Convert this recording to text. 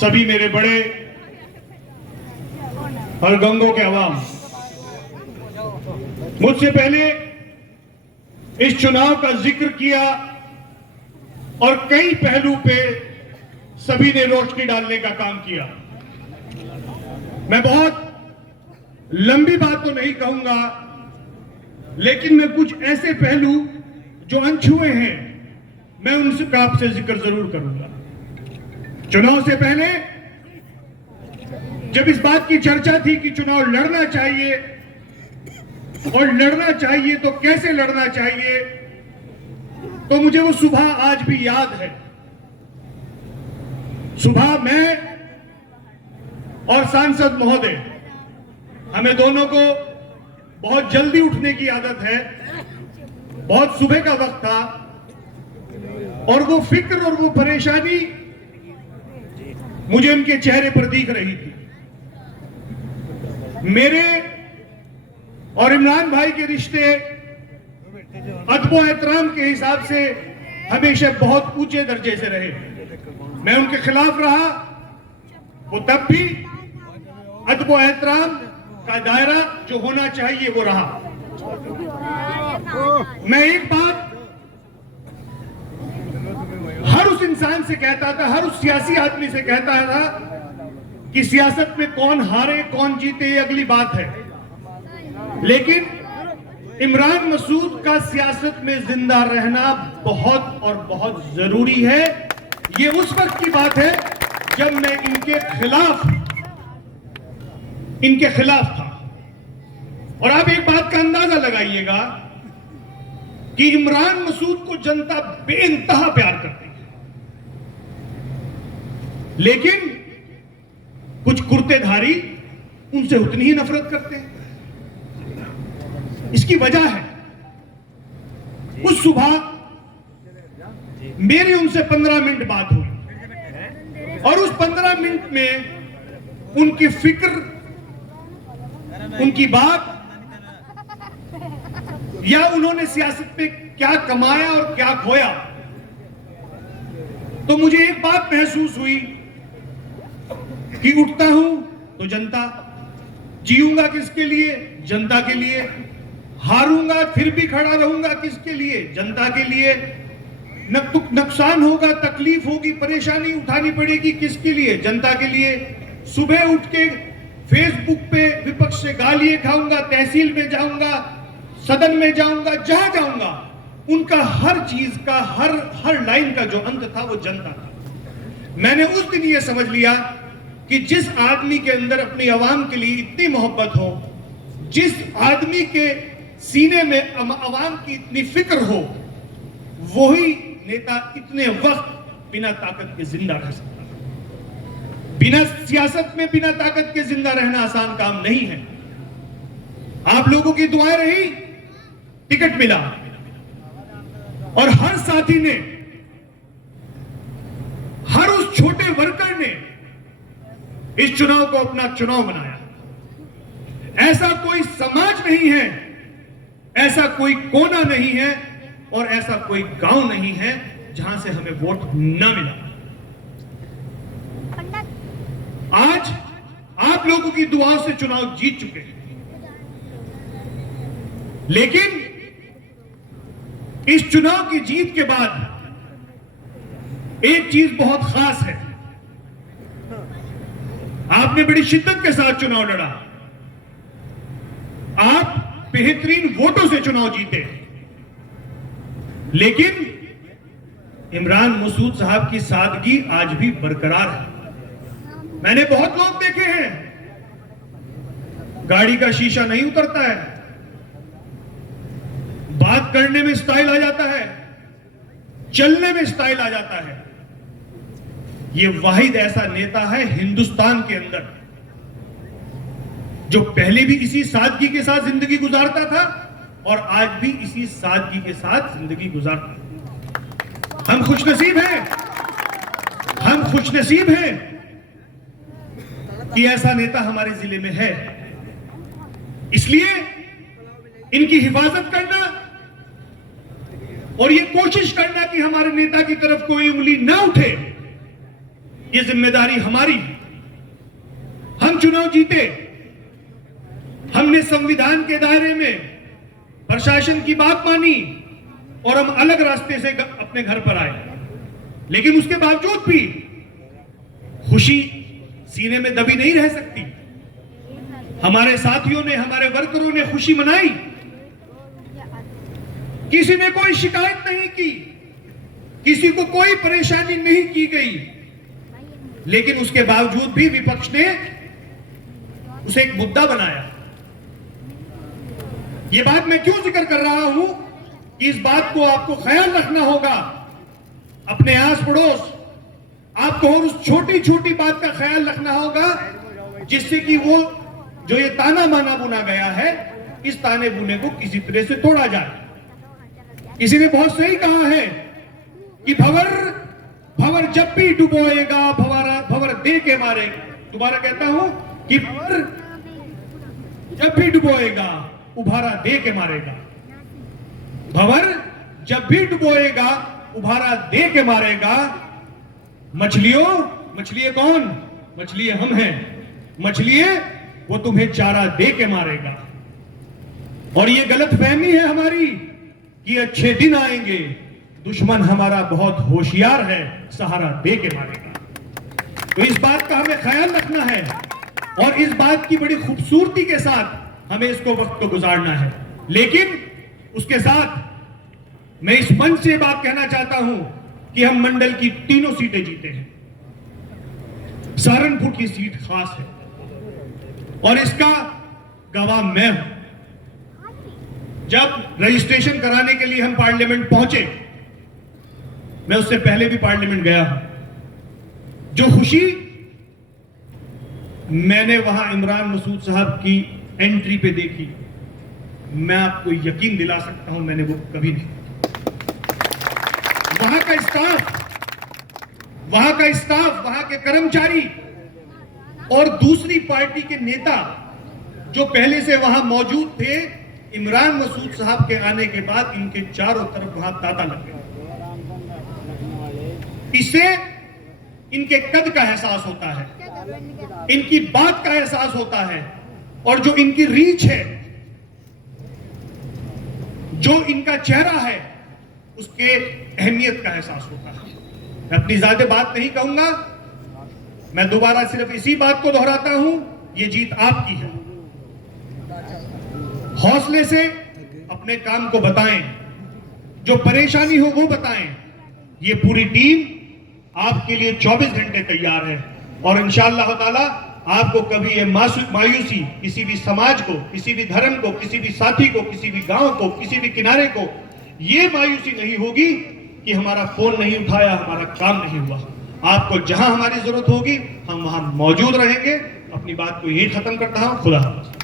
सभी मेरे बड़े और गंगों के अवाम, मुझसे पहले इस चुनाव का जिक्र किया और कई पहलू पे सभी ने रोशनी डालने का काम किया। मैं बहुत लंबी बात तो नहीं कहूंगा, लेकिन मैं कुछ ऐसे पहलू जो अनछुए हैं मैं उनसे आपसे जिक्र जरूर करूंगा। चुनाव से पहले जब इस बात की चर्चा थी कि चुनाव लड़ना चाहिए और लड़ना चाहिए तो कैसे लड़ना चाहिए, तो मुझे वो सुबह आज भी याद है। सुबह मैं और सांसद महोदय, हमें दोनों को बहुत जल्दी उठने की आदत है। बहुत सुबह का वक्त था और वो फिक्र और वो परेशानी मुझे उनके चेहरे पर दिख रही थी। मेरे और इमरान भाई के रिश्ते अदब व एहतराम के हिसाब से हमेशा बहुत ऊंचे दर्जे से रहे। मैं उनके खिलाफ रहा, वो तब भी अदब व एहतराम का दायरा जो होना चाहिए वो रहा। मैं एक बात हर उस इंसान से कहता था, हर उस सियासी आदमी से कहता था कि सियासत में कौन हारे कौन जीते ये अगली बात है, लेकिन इमरान मसूद का सियासत में जिंदा रहना बहुत और बहुत जरूरी है। ये उस वक्त की बात है जब मैं इनके खिलाफ था। और आप एक बात का अंदाजा लगाइएगा कि इमरान मसूद को जनता बेइंतहा प्यार करती है, लेकिन कुछ कुर्तेधारी उनसे उतनी ही नफरत करते हैं। इसकी वजह है, उस सुबह मेरी उनसे 15 मिनट बात हुई और उस 15 मिनट में उनकी फिक्र, उनकी बात या उन्होंने सियासत में क्या कमाया और क्या खोया, तो मुझे एक बात महसूस हुई कि उठता हूं तो जनता, जीऊंगा किसके लिए? जनता के लिए। हारूंगा फिर भी खड़ा रहूंगा किसके लिए? जनता के लिए। नुकसान होगा, तकलीफ होगी, परेशानी उठानी पड़ेगी किसके लिए? जनता के लिए। सुबह उठ के फेसबुक पे विपक्ष से गालियां खाऊंगा, तहसील में जाऊंगा, सदन में जाऊंगा, जहां जाऊंगा, उनका हर चीज का, हर लाइन का जो अंत था वो जनता था। मैंने उस दिन ये समझ लिया कि जिस आदमी के अंदर अपनी आवाम के लिए इतनी मोहब्बत हो, जिस आदमी के सीने में आवाम की इतनी फिक्र हो, वही नेता इतने वक्त बिना ताकत के जिंदा रह सकता है। बिना सियासत में बिना ताकत के जिंदा रहना आसान काम नहीं है। आप लोगों की दुआएं रही, टिकट मिला और हर साथी ने, हर उस छोटे वर्कर ने इस चुनाव को अपना चुनाव बनाया। ऐसा कोई समाज नहीं है, ऐसा कोई कोना नहीं है और ऐसा कोई गांव नहीं है जहां से हमें वोट न मिला। आज आप लोगों की दुआओं से चुनाव जीत चुके हैं, लेकिन इस चुनाव की जीत के बाद एक चीज बहुत खास है। आपने बड़ी शिद्दत के साथ चुनाव लड़ा, आप बेहतरीन वोटों से चुनाव जीते, लेकिन इमरान मसूद साहब की सादगी आज भी बरकरार है। मैंने बहुत लोग देखे हैं, गाड़ी का शीशा नहीं उतरता है, बात करने में स्टाइल आ जाता है, चलने में स्टाइल आ जाता है। ये वाहिद ऐसा नेता है हिंदुस्तान के अंदर जो पहले भी इसी सादगी के साथ जिंदगी गुजारता था और आज भी इसी सादगी के साथ जिंदगी गुजारता है। हम खुशनसीब हैं, हम खुशनसीब हैं कि ऐसा नेता हमारे जिले में है। इसलिए इनकी हिफाजत करना और ये कोशिश करना कि हमारे नेता की तरफ कोई उंगली ना उठे, ये जिम्मेदारी हमारी है। हम चुनाव जीते, हमने संविधान के दायरे में प्रशासन की बात मानी और हम अलग रास्ते से अपने घर पर आए, लेकिन उसके बावजूद भी खुशी सीने में दबी नहीं रह सकती। हमारे साथियों ने, हमारे वर्करों ने खुशी मनाई, किसी ने कोई शिकायत नहीं की, किसी को कोई परेशानी नहीं की गई, लेकिन उसके बावजूद भी विपक्ष ने उसे एक मुद्दा बनाया। यह बात मैं क्यों जिक्र कर रहा हूं कि इस बात को आपको ख्याल रखना होगा, अपने आस पड़ोस आपको और उस छोटी छोटी बात का ख्याल रखना होगा, जिससे कि वो जो ये ताना माना बुना गया है, इस ताने बुने को किसी तरह से तोड़ा जाए। किसी ने बहुत सही कहा है कि भंवर जब भी डुबोएगा भंवर दे के मारे। दोबारा कहता हूं कि भंवर जब भी डुबोएगा उभारा दे के मारेगा। भंवर जब भी डुबोएगा उभारा दे के मारेगा। मछलियों कौन? मछलियां हम हैं। मछलियां वो तुम्हें चारा दे के मारेगा। और ये गलत फहमी है हमारी कि अच्छे दिन आएंगे, दुश्मन हमारा बहुत होशियार है, सहारा दे के मारेगा। तो इस बात का हमें ख्याल रखना है और इस बात की बड़ी खूबसूरती के साथ हमें इसको वक्त को गुजारना है। लेकिन उसके साथ मैं इस मंच से बात कहना चाहता हूं कि हम मंडल की तीनों सीटें जीते हैं। सहारनपुर की सीट खास है और इसका गवाह मैं हूं। जब रजिस्ट्रेशन कराने के लिए हम पार्लियामेंट पहुंचे, मैं उससे पहले भी पार्लियामेंट गया हूं, जो खुशी मैंने वहां इमरान मसूद साहब की एंट्री पे देखी, मैं आपको यकीन दिला सकता हूं मैंने वो कभी नहीं। वहां का स्टाफ, वहां के कर्मचारी और दूसरी पार्टी के नेता जो पहले से वहां मौजूद थे, इमरान मसूद साहब के आने के बाद इनके चारों तरफ वहां तांता लग गया। इससे इनके कद का एहसास होता है, इनकी बात का एहसास होता है और जो इनकी रीच है, जो इनका चेहरा है, उसके अहमियत का एहसास होता है। मैं अपनी ज्यादा बात नहीं कहूंगा, मैं दोबारा सिर्फ इसी बात को दोहराता हूं, ये जीत आपकी है। हौसले से अपने काम को बताएं, जो परेशानी हो वो बताएं। ये पूरी टीम आपके लिए 24 घंटे तैयार है और इंशाअल्लाह ताला आपको कभी ये मायूसी किसी भी समाज को, किसी भी धर्म को, किसी भी साथी को, किसी भी गांव को, किसी भी किनारे को ये मायूसी नहीं होगी कि हमारा फोन नहीं उठाया, हमारा काम नहीं हुआ। आपको जहां हमारी जरूरत होगी हम वहां मौजूद रहेंगे। अपनी बात को यही खत्म करता हूं। खुदा हाफिज।